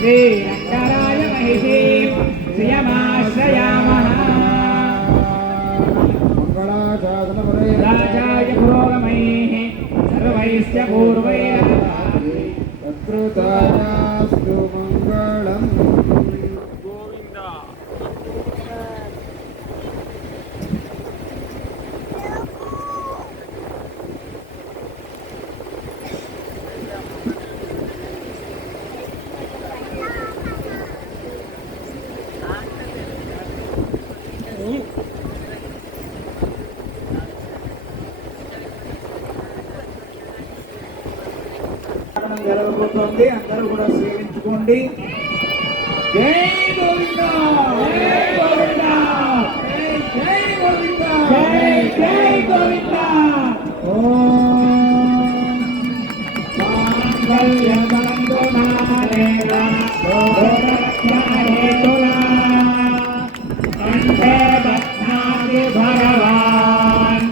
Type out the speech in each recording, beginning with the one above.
श्रीरङ्गराज महिषीं श्रियमाश्रयामः राजाय पुरोगमैः सर्वैश्च पूर्वैरस्तु मङ्गलम् జరగబోతోంది. అందరూ కూడా సేవించుకోండి. జై గోవింద జై గోవింద జై గోవింద జై జై గోవింద. ఓం మాంగళ్యమంగళానేన హేతునా కంఠే బధ్నాతి భగవాన్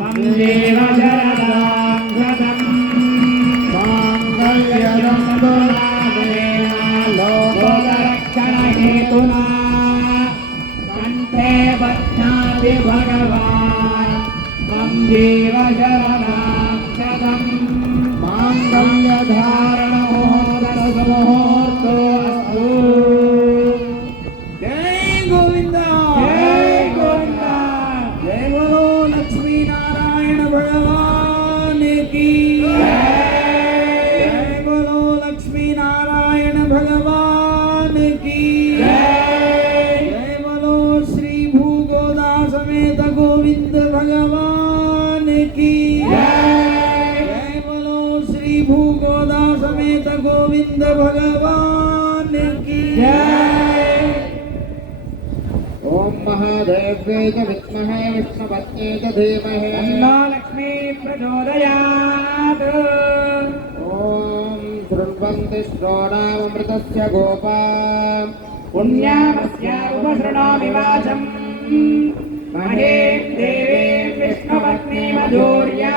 వందేవ శరణం శతం. लोकरक्षणहेतुना कण्ठे बध्नाति भगवान् तं देव शरणं शतम्. माङ्गल्यधारणमुहूर्तसमुहूर्तोऽस्तु. जय गोविन्द जय गोविन्द जय बोलो लक्ष्मी नारायण भगवान की भगवान की जय. जय बोलो श्री भूगोदा समेत गोविंद भगवान की जय. जय बोलो श्री भूगोदा समेत गोविंद भगवान की जय. ओम महादेव्ये च विद्महे विष्णुपत्न्ये च धीमहि तन्नो लक्ष्मी प्रचोदयात्. शृण्वन्ति श्रोणामृतस्य गोपा पुण्यामस्य उपशृणोमि वाचम् महें देवीं विष्णुपत्नीमधूर्या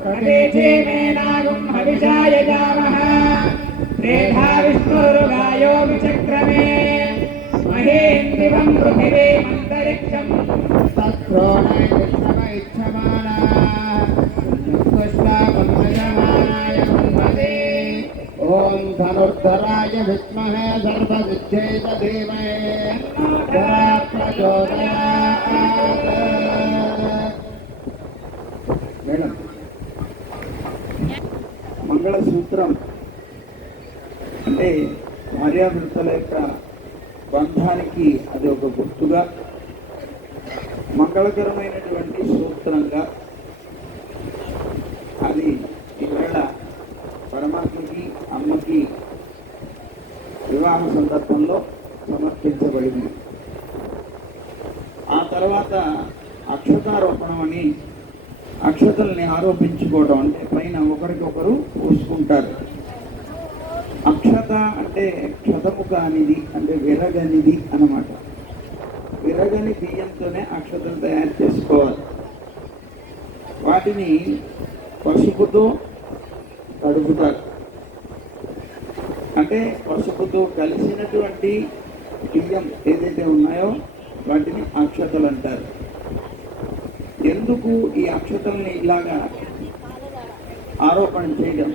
प्रतीचे मे नागुं हविषाय जामः त्रेधा विष्णुरुगायो विचक्रमे महें दिवं पृथिवीमन्तरिक्षं तत्श्रोणाय विष्णव इच्छमाना पुष्पापन्मयमानाय मन्मते. ओम धनुर्धराय विद्महे सर्वसिद्धये च धीमहि प्रचोदयात्. మేడం మంగళసూత్రం అంటే భార్యాభర్తల యొక్క బంధానికి అది ఒక గుర్తుగా మంగళకరమైనటువంటి సూత్రంగా అది ఈవేళ పరమాత్మకి అమ్మకి వివాహ సందర్భంలో సమర్పించబడింది. ఆ తర్వాత అక్షతారోపణం అని అక్షతల్ని ఆరోపించుకోవడం అంటే పైన ఒకరికొకరు పూసుకుంటారు. అక్షత అంటే క్షతము కానిది అంటే విరగనిది అన్నమాట. విరగని బియ్యంతోనే అక్షతలు తయారు చేసుకోవాలి. వాటిని పసుపుతో కడుగుతారు. అంటే పసుపుతో కలిసినటువంటి బియ్యం ఏదైతే ఉన్నాయో వాటిని అక్షతలు అంటారు. ఎందుకు ఈ అక్షతల్ని ఇలాగా ఆరోపణ చేయడం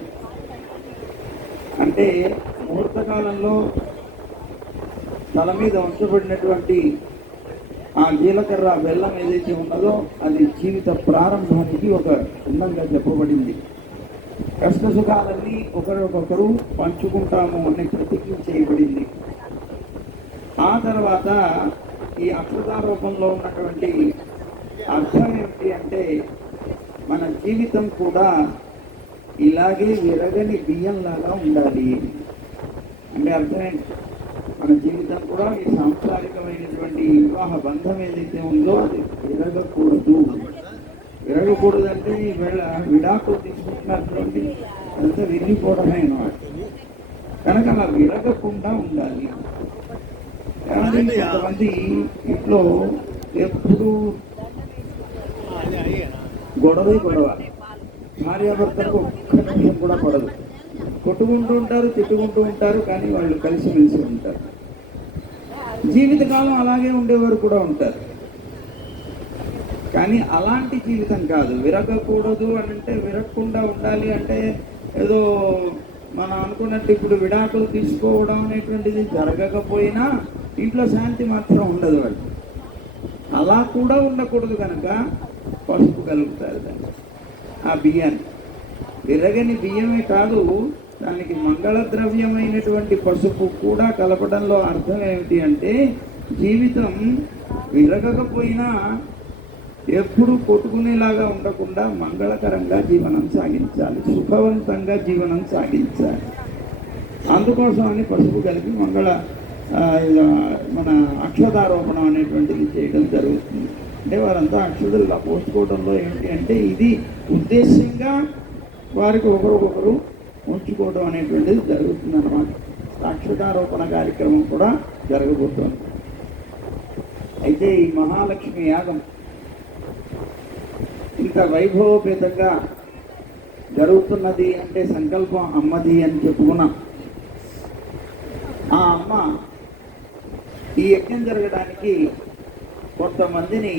అంటే ముహూర్తకాలంలో తల మీద ఉంచబడినటువంటి ఆ జీలకర్ర బెల్లం ఏదైతే ఉన్నదో అది జీవిత ప్రారంభానికి ఒక చిహ్నంగా చెప్పబడింది. కష్ట సుఖాలన్నీ ఒకరికొకరు పంచుకుంటాము అనే ప్రతిజ్ఞ చేయబడింది. ఆ తర్వాత ఈ అక్షతారూపంలో ఉన్నటువంటి అర్థం ఏమిటి అంటే మన జీవితం కూడా ఇలాగే విరగని బియ్యంలాగా ఉండాలి అంటే అర్థం ఏంటి? మన జీవితం కూడా ఈ సాంసారికమైనటువంటి వివాహ బంధం ఏదైతే ఉందో అది విరగకూడదు. విరగకూడదంటే ఈవేళ విడాకులు తీసుకుంటున్నటువంటి అదంతా విరిగిపోవడమే అన్నమాట. కనుక అలా విరగకుండా ఉండాలి. కానీ కొంతమంది ఇంట్లో ఎప్పుడు గొడవ భార్యాభర్తలకు ఒక్క నిమిషం కూడా పడదు. కొట్టుకుంటూ ఉంటారు, తిట్టుకుంటూ ఉంటారు, కానీ వాళ్ళు కలిసిమెలిసి ఉంటారు. జీవితకాలం అలాగే ఉండేవారు కూడా ఉంటారు. కానీ అలాంటి జీవితం కాదు. విరగకూడదు అని అంటే, విరగకుండా ఉండాలి అంటే ఏదో మనం అనుకున్నట్టు ఇప్పుడు విడాకులు తీసుకోవడం అనేటువంటిది జరగకపోయినా ఇంట్లో శాంతి మాత్రం ఉండదు. వాళ్ళు అలా కూడా ఉండకూడదు కనుక పసుపు కలుపుతారు దాన్ని, ఆ బియ్యాన్ని. విరగని బియ్యమే కాదు, దానికి మంగళద్రవ్యమైనటువంటి పసుపు కూడా కలపడంలో అర్థం ఏమిటి అంటే, జీవితం విరగకపోయినా ఎప్పుడు కొట్టుకునేలాగా ఉండకుండా మంగళకరంగా జీవనం సాగించాలి, సుఖవంతంగా జీవనం సాగించాలి. అందుకోసం అని పసుపు కలిపి మన అక్షతారోపణం అనేటువంటిది చేయడం జరుగుతుంది. అంటే వారంతా అక్షతలు పోసుకోవడంలో ఏమిటి అంటే, ఇది ఉద్దేశంగా వారికి ఒకరికొకరు ఉంచుకోవడం అనేటువంటిది జరుగుతుంది అన్నమాట. అక్షతారోపణ కార్యక్రమం కూడా జరగబోతోంది. అయితే ఈ మహాలక్ష్మి యాగం ఇంత వైభవపేతంగా జరుగుతున్నది అంటే సంకల్పం అమ్మది అని చెప్పుకున్నాం. ఆ అమ్మ ఈ యజ్ఞం జరగడానికి కొంతమందిని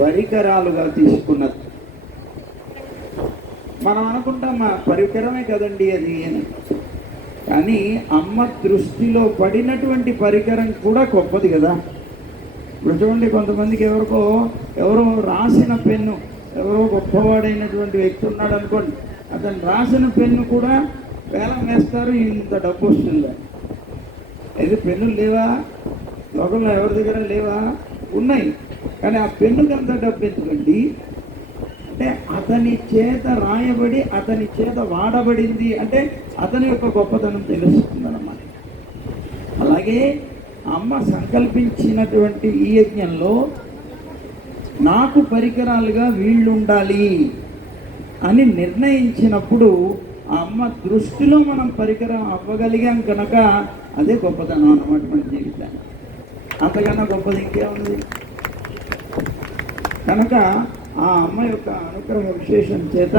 పరికరాలుగా తీసుకున్నది. మనం అనుకుంటాం పరికరమే కదండి అది అని, కానీ అమ్మ దృష్టిలో పడినటువంటి పరికరం కూడా గొప్పది కదా. ఇప్పుడు చూడండి, కొంతమందికి ఎవరో రాసిన పెన్ను, ఎవరో గొప్పవాడైనటువంటి వ్యక్తి ఉన్నాడు అనుకోండి, అతను రాసిన పెన్ను కూడా వేలం వేస్తారు, ఇంత డబ్బు వస్తుందా. అయితే పెన్నులు లేవా లోకంలో? ఎవరి దగ్గర లేవా? ఉన్నాయి. కానీ ఆ పెన్నుకి అంత డబ్బు ఎందుకండి అంటే, అతని చేత రాయబడి అతని చేత వాడబడింది అంటే అతని యొక్క గొప్పతనం తెలుస్తుంది అన్నమాట. అలాగే అమ్మ సంకల్పించినటువంటి ఈ యజ్ఞంలో నాకు పరికరాలుగా వీళ్ళు ఉండాలి అని నిర్ణయించినప్పుడు ఆ అమ్మ దృష్టిలో మనం పరికరం అవ్వగలిగాం కనుక అదే గొప్పతనం అన్నమాట మన జీవితాన్ని. అంతకన్నా గొప్పది ఇంకేముంది? కనుక ఆ అమ్మ యొక్క అనుగ్రహ విశేషం చేత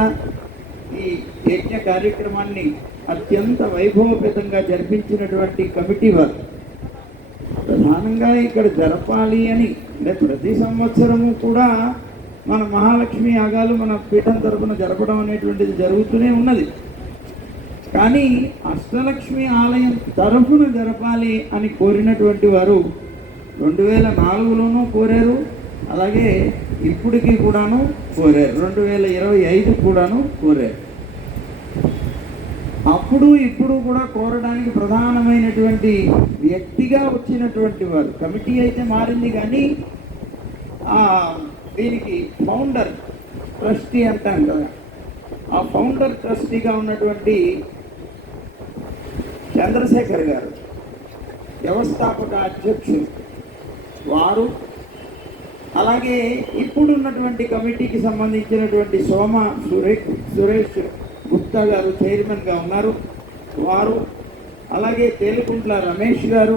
ఈ యజ్ఞ కార్యక్రమాన్ని అత్యంత వైభవపేతంగా జరిపించినటువంటి కమిటీ వారు ప్రధానంగా ఇక్కడ జరపాలి అని, అంటే ప్రతి సంవత్సరము కూడా మన మహాలక్ష్మి యాగాలు మన పీఠం తరపున జరపడం అనేటువంటిది జరుగుతూనే ఉన్నది. కానీ అష్టలక్ష్మి ఆలయం తరఫున జరపాలి అని కోరినటువంటి వారు 2004లోనూ కోరారు, అలాగే ఇప్పటికీ కూడాను కోరారు, 2025 కూడాను కోరారు. అప్పుడు ఇప్పుడు కూడా కోరడానికి ప్రధానమైనటువంటి వ్యక్తిగా వచ్చినటువంటి వారు, కమిటీ అయితే మారింది కానీ దీనికి ఫౌండర్ ట్రస్టీ అంటాం కదా, ఆ ఫౌండర్ ట్రస్టీగా ఉన్నటువంటి చంద్రశేఖర్ గారు, వ్యవస్థాపక అధ్యక్షులు వారు, అలాగే ఇప్పుడున్నటువంటి కమిటీకి సంబంధించినటువంటి సురేష్ గుప్తా గారు చైర్మన్గా ఉన్నారు వారు, అలాగే తేలికుంట్ల రమేష్ గారు,